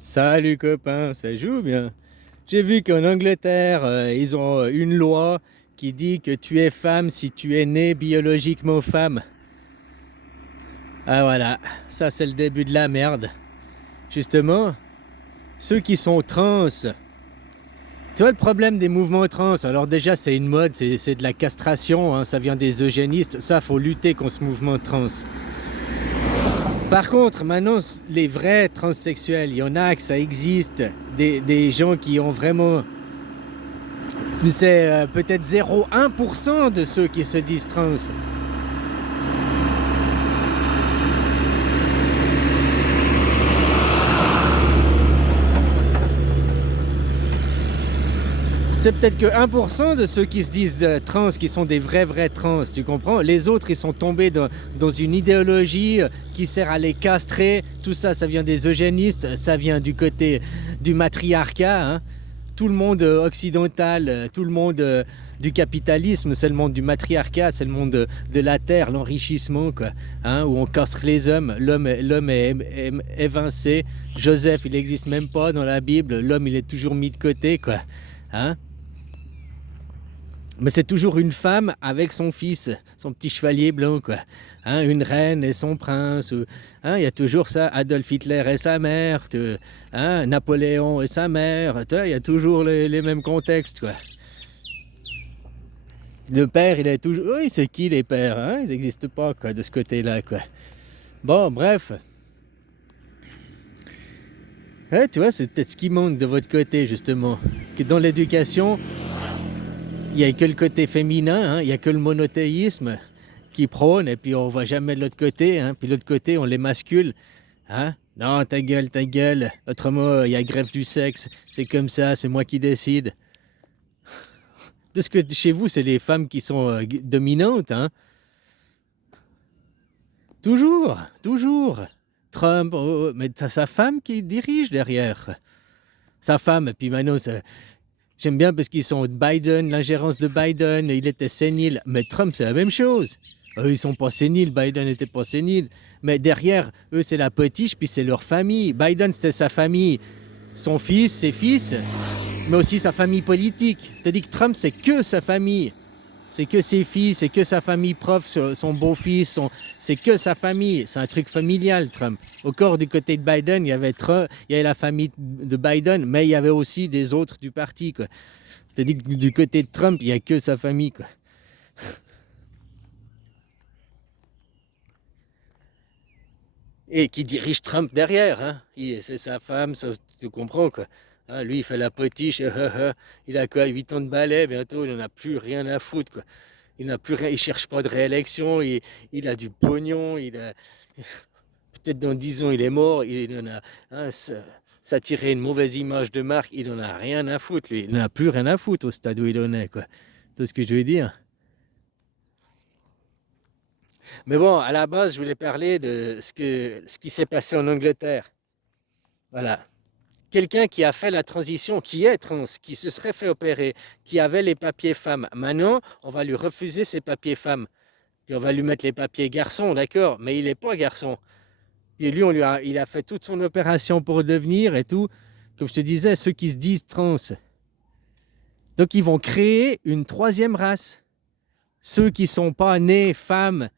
Salut copain, ça joue bien. J'ai vu qu'en Angleterre, ils ont une loi qui dit que tu es femme si tu es né biologiquement femme. Ah voilà, ça c'est le début de la merde. Justement, ceux qui sont trans, tu vois le problème des mouvements trans, alors déjà c'est une mode, c'est de la castration, hein, ça vient des eugénistes, ça faut lutter contre ce mouvement trans. Par contre, maintenant, les vrais transsexuels, il y en a que ça existe, des gens qui ont vraiment. C'est peut-être 0,1% de ceux qui se disent trans. C'est peut-être que 1% de ceux qui se disent trans qui sont des vrais trans, tu comprends? Les autres, ils sont tombés dans une idéologie qui sert à les castrer. Tout ça, ça vient des eugénistes, ça vient du côté du matriarcat, hein. Tout le monde occidental, tout le monde du capitalisme, c'est le monde du matriarcat, c'est le monde de la terre, l'enrichissement, quoi, hein, où on castre les hommes. L'homme est évincé. Joseph, il n'existe même pas dans la Bible. L'homme, il est toujours mis de côté, quoi, hein. Mais c'est toujours une femme avec son fils, son petit chevalier blanc, quoi. Hein, une reine et son prince. Hein, il y a toujours ça. Adolf Hitler et sa mère. Hein, Napoléon et sa mère. Il y a toujours les mêmes contextes, quoi. Le père, il est toujours. Oui, c'est qui les pères, hein? Ils n'existent pas, quoi, de ce côté-là, quoi. Bon, bref. Ouais, tu vois, c'est peut-être ce qui manque de votre côté, justement. Que dans l'éducation, il n'y a que le côté féminin, hein, il n'y a que le monothéisme qui prône, et puis on ne voit jamais de l'autre côté, hein, puis l'autre côté, on les mascule. Hein. Non, ta gueule, ta gueule. Autrement, il y a grève du sexe, c'est comme ça, c'est moi qui décide. De ce que chez vous, c'est les femmes qui sont dominantes, hein. Toujours, toujours. Trump, mais c'est sa femme qui dirige derrière. Sa femme, et puis maintenant, j'aime bien parce qu'ils sont Biden, l'ingérence de Biden, il était sénile. Mais Trump, c'est la même chose. Eux, ils sont pas séniles, Biden n'était pas sénile. Mais derrière, eux, c'est la potiche, puis c'est leur famille. Biden, c'était sa famille, son fils, ses fils, mais aussi sa famille politique. Tandis que Trump, c'est que sa famille. C'est que ses fils, c'est que sa famille prof, son beau-fils, c'est que sa famille. C'est un truc familial, Trump. Au corps du côté de Biden, il y avait la famille de Biden, mais il y avait aussi des autres du parti, quoi. C'est-à-dire que du côté de Trump, il n'y a que sa famille, quoi. Et qui dirige Trump derrière, hein. C'est sa femme, ça, tu comprends, quoi. Hein, lui, il fait la potiche, il a quoi, 8 ans de balai, bientôt, il n'en a plus rien à foutre, quoi. Il n'a plus rien, il cherche pas de réélection, il a du pognon, peut-être dans 10 ans il est mort, il en a, hein, ça tirait une mauvaise image de marque, il en a rien à foutre, lui. Il n'en a plus rien à foutre au stade où il en est, quoi. C'est ce que je veux dire. Mais bon, à la base, je voulais parler de ce qui s'est passé en Angleterre. Voilà. Quelqu'un qui a fait la transition, qui est trans, qui se serait fait opérer, qui avait les papiers femmes. Maintenant, on va lui refuser ses papiers femmes. Puis on va lui mettre les papiers garçons, d'accord, mais il n'est pas garçon. Et lui, il a fait toute son opération pour devenir et tout. Comme je te disais, ceux qui se disent trans. Donc, ils vont créer une troisième race. Ceux qui ne sont pas nés femmes,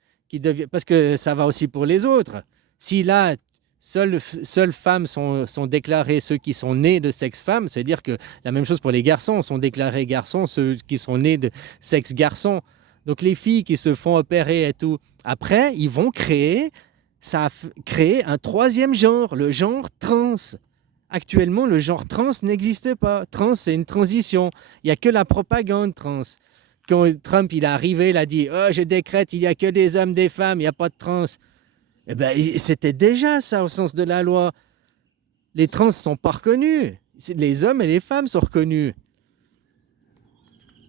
parce que ça va aussi pour les autres. Si là, seules femmes sont déclarées ceux qui sont nés de sexe femme, c'est-à-dire que la même chose pour les garçons, sont déclarés garçons ceux qui sont nés de sexe garçon. Donc les filles qui se font opérer et tout, après, ils vont créer un troisième genre, le genre trans. Actuellement, le genre trans n'existe pas. Trans, c'est une transition. Il n'y a que la propagande trans. Quand Trump il est arrivé, il a dit oh, je décrète, il n'y a que des hommes, des femmes, il n'y a pas de trans. Eh bien, c'était déjà ça au sens de la loi. Les trans ne sont pas reconnus. Les hommes et les femmes sont reconnus.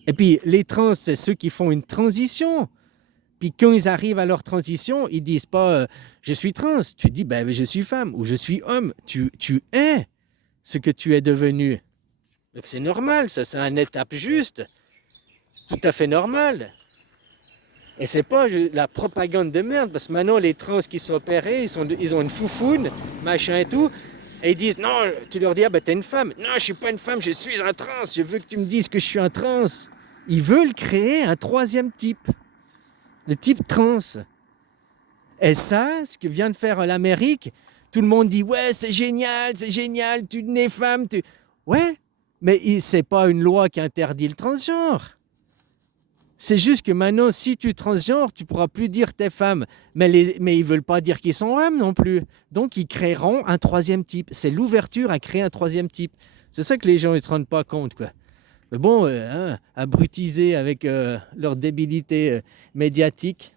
Et puis, les trans, c'est ceux qui font une transition. Puis quand ils arrivent à leur transition, ils disent pas je suis trans. Tu dis ben, je suis femme ou je suis homme. Tu es ce que tu es devenu. Donc c'est normal, ça, c'est une étape juste. Tout à fait normal. Et c'est pas la propagande de merde, parce que maintenant les trans qui sont opérés, ils ont une foufoune, machin et tout. Et ils disent, non, tu leur dis, ah ben t'es une femme. Non, je suis pas une femme, je suis un trans. Je veux que tu me dises que je suis un trans. Ils veulent créer un troisième type, le type trans. Et ça, ce que vient de faire l'Amérique, tout le monde dit, ouais, c'est génial, tu nais femme. Ouais, mais c'est pas une loi qui interdit le transgenre. C'est juste que maintenant, si tu transgenres, tu pourras plus dire t'es femme. Mais ils veulent pas dire qu'ils sont hommes non plus. Donc, ils créeront un troisième type. C'est l'ouverture à créer un troisième type. C'est ça que les gens ne se rendent pas compte, quoi. Mais bon, abrutisés avec leur débilité médiatique.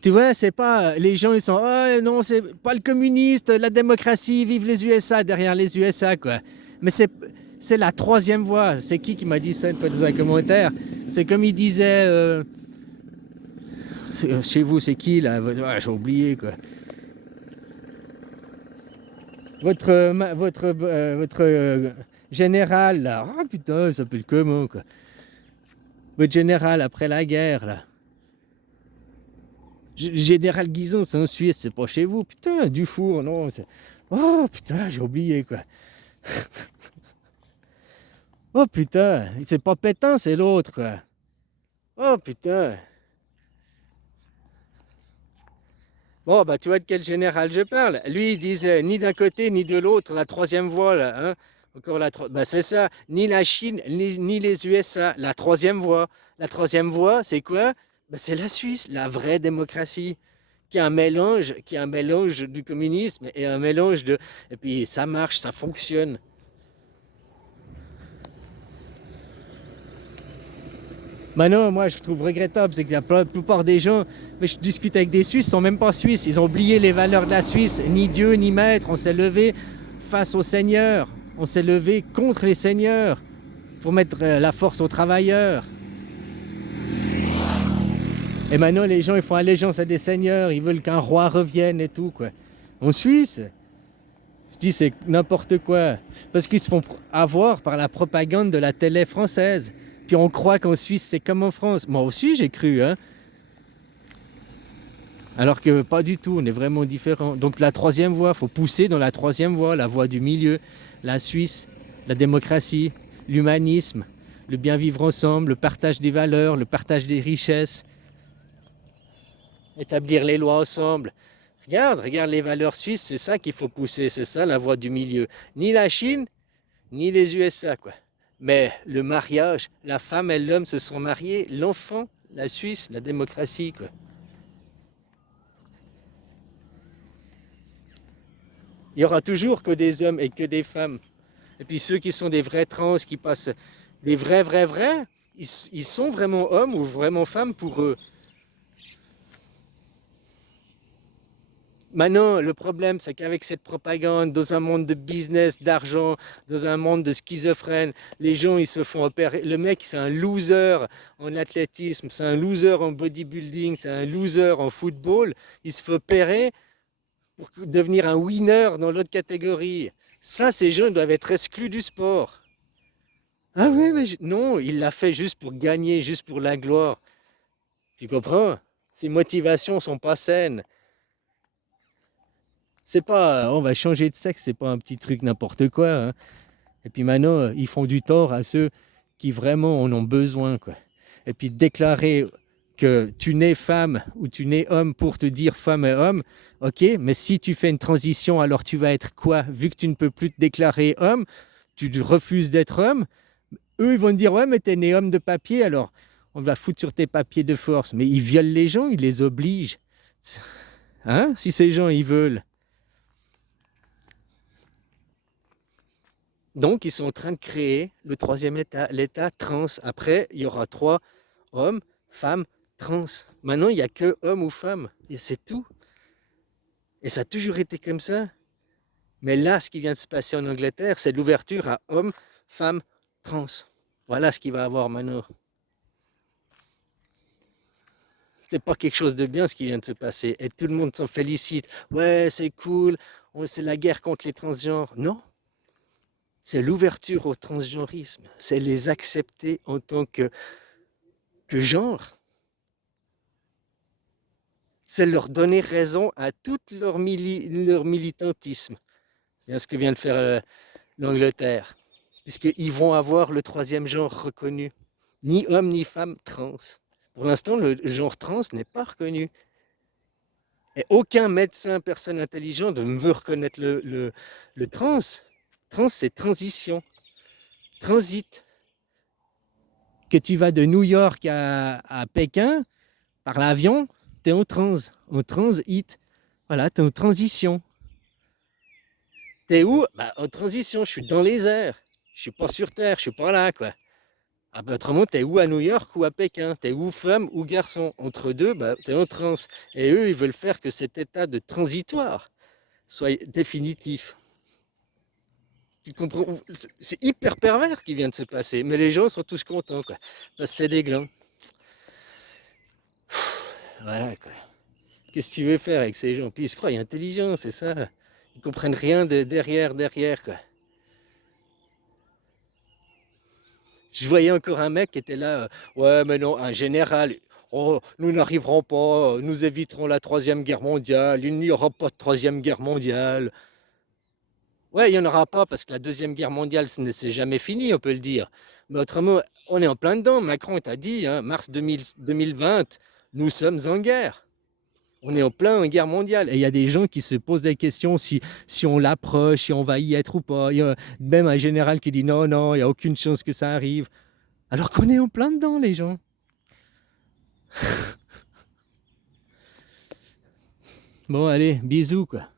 Tu vois, c'est pas. Les gens, ils sont. Oh non, c'est pas le communiste, la démocratie, vive les USA, derrière les USA, quoi. Mais c'est la troisième voie. C'est qui m'a dit ça une fois dans un commentaire? C'est comme il disait. Chez vous, c'est qui là? Ah, j'ai oublié, quoi. Votre général, là. Ah putain, il s'appelle comment, quoi? Votre général après la guerre, là. Général Guizon, c'est en Suisse, c'est pas chez vous. Putain, Dufour, non. Oh putain, j'ai oublié, quoi. Oh putain, c'est pas Pétain, c'est l'autre, quoi. Oh putain. Bon, bah tu vois de quel général je parle. Lui, il disait ni d'un côté ni de l'autre, la troisième voie, là. Hein. Encore bah c'est ça. Ni la Chine, ni les USA. La troisième voie. La troisième voie, c'est quoi? Bah, c'est la Suisse, la vraie démocratie. Qui est un mélange du communisme et un mélange de. Et puis ça marche, ça fonctionne. Maintenant, moi, je trouve regrettable, c'est que la plupart des gens, mais je discute avec des Suisses, ils sont même pas Suisses. Ils ont oublié les valeurs de la Suisse. Ni Dieu, ni maître. On s'est levé face aux seigneurs. On s'est levé contre les seigneurs pour mettre la force aux travailleurs. Et maintenant, les gens, ils font allégeance à des seigneurs. Ils veulent qu'un roi revienne et tout, quoi. En Suisse, je dis c'est n'importe quoi. Parce qu'ils se font avoir par la propagande de la télé française. Puis on croit qu'en Suisse, c'est comme en France. Moi aussi, j'ai cru, hein. Alors que pas du tout, on est vraiment différents. Donc la troisième voie, il faut pousser dans la troisième voie, la voie du milieu, la Suisse, la démocratie, l'humanisme, le bien vivre ensemble, le partage des valeurs, le partage des richesses, établir les lois ensemble. Regarde les valeurs suisses, c'est ça qu'il faut pousser, c'est ça la voie du milieu. Ni la Chine, ni les USA, quoi. Mais le mariage, la femme et l'homme se sont mariés, l'enfant, la Suisse, la démocratie, quoi. Il y aura toujours que des hommes et que des femmes. Et puis ceux qui sont des vrais trans, qui passent les vrais, ils sont vraiment hommes ou vraiment femmes pour eux. Maintenant, le problème, c'est qu'avec cette propagande, dans un monde de business, d'argent, dans un monde de schizophrènes, les gens, ils se font opérer. Le mec, c'est un loser en athlétisme, c'est un loser en bodybuilding, c'est un loser en football. Il se fait opérer pour devenir un winner dans l'autre catégorie. Ça, ces gens doivent être exclus du sport. Ah oui, mais non, il l'a fait juste pour gagner, juste pour la gloire. Tu comprends? Ses motivations sont pas saines. C'est pas, on va changer de sexe, c'est pas un petit truc n'importe quoi. Hein. Et puis maintenant, ils font du tort à ceux qui vraiment en ont besoin, quoi. Et puis déclarer que tu nais femme ou tu nais homme pour te dire femme et homme, ok, mais si tu fais une transition, alors tu vas être quoi? Vu que tu ne peux plus te déclarer homme, tu refuses d'être homme, eux ils vont te dire ouais, mais t'es né homme de papier, alors on va foutre sur tes papiers de force. Mais ils violent les gens, ils les obligent. Hein? Si ces gens ils veulent. Donc, ils sont en train de créer le troisième état, l'état trans. Après, il y aura 3 hommes, femmes, trans. Maintenant, il n'y a que hommes ou femmes. Et c'est tout. Et ça a toujours été comme ça. Mais là, ce qui vient de se passer en Angleterre, c'est l'ouverture à hommes, femmes, trans. Voilà ce qu'il va y avoir maintenant. C'est pas quelque chose de bien ce qui vient de se passer. Et tout le monde s'en félicite. Ouais, c'est cool. C'est la guerre contre les transgenres. Non. C'est l'ouverture au transgenrisme. C'est les accepter en tant que genre. C'est leur donner raison à tout leur militantisme. C'est ce que vient de faire l'Angleterre. Puisqu'ils vont avoir le troisième genre reconnu. Ni homme ni femme trans. Pour l'instant, le genre trans n'est pas reconnu. Et aucun médecin, personne intelligente ne veut reconnaître le trans. Trans, c'est transition. Transit. Que tu vas de New York à Pékin par l'avion, tu es en transit. Voilà, tu es en transition. Tu es où? Bah, en transition, je suis dans les airs. Je suis pas sur Terre, je suis pas là, quoi. Ah bah, autrement, tu es où à New York ou à Pékin? Tu es où femme ou garçon? Entre deux, bah, tu es en trans. Et eux, ils veulent faire que cet état de transitoire soit définitif. Tu comprends? C'est hyper pervers qui vient de se passer, mais les gens sont tous contents, quoi. Parce que c'est des glands. Voilà, quoi. Qu'est-ce que tu veux faire avec ces gens? Puis ils se croient intelligents, c'est ça. Ils comprennent rien de derrière, quoi. Je voyais encore un mec qui était là, ouais, mais non, un général. Oh, nous n'arriverons pas, nous éviterons la troisième guerre mondiale, il n'y aura pas de troisième guerre mondiale. Ouais, il n'y en aura pas parce que la deuxième guerre mondiale, ce ne s'est jamais fini, on peut le dire. Mais autrement, on est en plein dedans. Macron t'a dit, hein, mars 2020, nous sommes en guerre. On est en plein en guerre mondiale. Et il y a des gens qui se posent des questions si on l'approche, si on va y être ou pas. Il y a même un général qui dit non, non, il n'y a aucune chance que ça arrive. Alors qu'on est en plein dedans, les gens. Bon, allez, bisous, quoi.